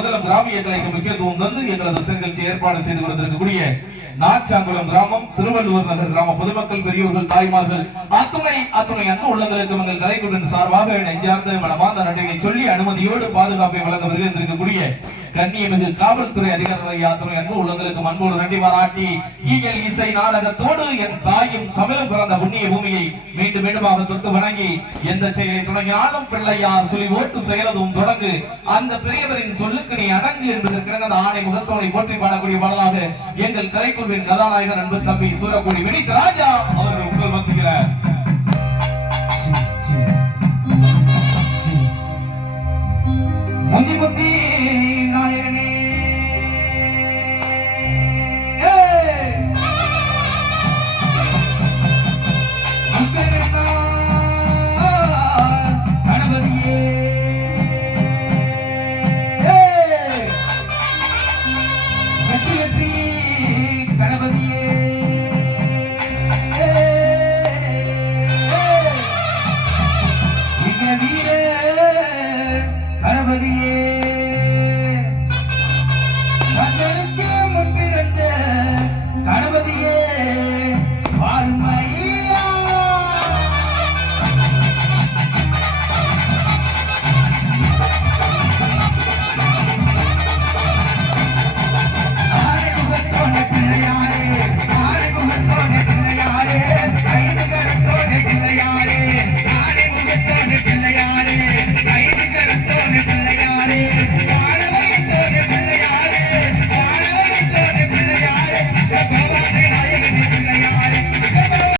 முதலம் கிராமிய கலைக்கு முக்கியத்துவம் தந்து எங்களது நிகழ்ச்சி ஏற்பாடு செய்து கொடுத்திருக்கக்கூடிய நாச்சாங்குளம் கிராமம், திருவள்ளுவர் நகர் கிராம பொதுமக்கள், பெரியோர்கள், தாய்மார்கள், அத்துணை அன்பு உள்ளங்களுக்கு எங்கள் கலைக்குழுவின் சார்பாக நெஞ்சார்ந்த மனமார்ந்த நன்றியை சொல்லி அனுமதியோடு பாதுகாப்பை வழங்க வருகின்றிருக்கக்கூடிய கண்ணியமிகு காவல்துறை அதிகாரிகள் யாத்திரை அன்பு உள்ளங்களுக்கு அன்போடு நன்றி பாராட்டி ஈயல் இசை நாடகத்தோடு என் தாயும் தமிழும் பிறந்த புண்ணிய பூமியை மீண்டும் மீண்டுமாக தொட்டு வணங்கி எந்த செயலை தொடங்கினாலும் பிள்ளையார் சொல்லி ஓட்டு செயலதும் தொடங்கு அந்த பெரியவரின் சொல்லுக்கு நீ அடங்கு என்பதற்கு ஆணை முகத்தோனை போற்றி பாடக்கூடிய பாடலாக எங்கள் கலைக்குழுவின் கதாநாயகன் அன்பு தம்பி சூரக்குடி வினித் ராஜா அவர்கள் உங்கள் மத்திகிறார். முந்தி முந்தி நாயகனே கணபதியே வெற்றி வெற்றி கணபதியே வீர கணபதியே